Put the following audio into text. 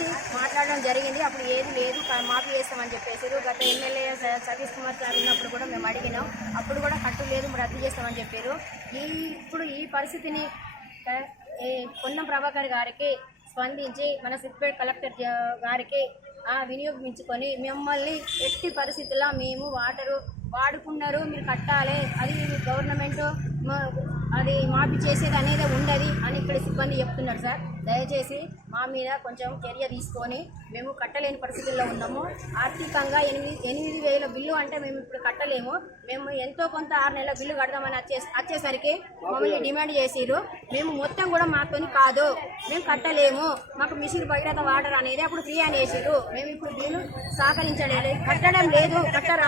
వచ్చి మాట్లాడడం జరిగింది. అప్పుడు ఏది లేదు మాఫీ చేస్తామని చెప్పేసారు. గత ఎమ్మెల్యే సతీష్ కుమార్ సార్ ఉన్నప్పుడు కూడా మేము అడిగినాం, అప్పుడు కూడా కట్టు లేదు రద్దు చేస్తామని చెప్పారు. ఇప్పుడు ఈ పరిస్థితిని పొన్నం ప్రభాకర్ గారికి స్పందించి మన సిద్దిపేట కలెక్టర్ గారికి వినియోగించుకొని మిమ్మల్ని ఎట్టి పరిస్థితుల్లో మేము వాటరు వాడుకున్నారు, మీరు కట్టాలి, అది గవర్నమెంట్ అది మాఫీ చేసేది అనేది ఉండదు అని ఇక్కడ సిబ్బంది చెప్తున్నారు. సార్ దయచేసి మా మీద కొంచెం చర్య తీసుకొని, మేము కట్టలేని పరిస్థితుల్లో ఉన్నాము. ఆర్థికంగా 8,000 బిల్లు అంటే మేము ఇప్పుడు కట్టలేము. మేము ఎంతో కొంత 6 నెలల బిల్లు కడదామని వచ్చేసరికి మమ్మల్ని డిమాండ్ చేసిరు. మేము మొత్తం కూడా మాతోని కాదు, మేము కట్టలేము, మాకు మిషన్ భగీరథ వాటర్ అనేది అప్పుడు ఫ్రీ అని వేసిరు. మేము ఇప్పుడు బిల్లు సహకరించలేదు, కట్టడం లేదు, కట్టరా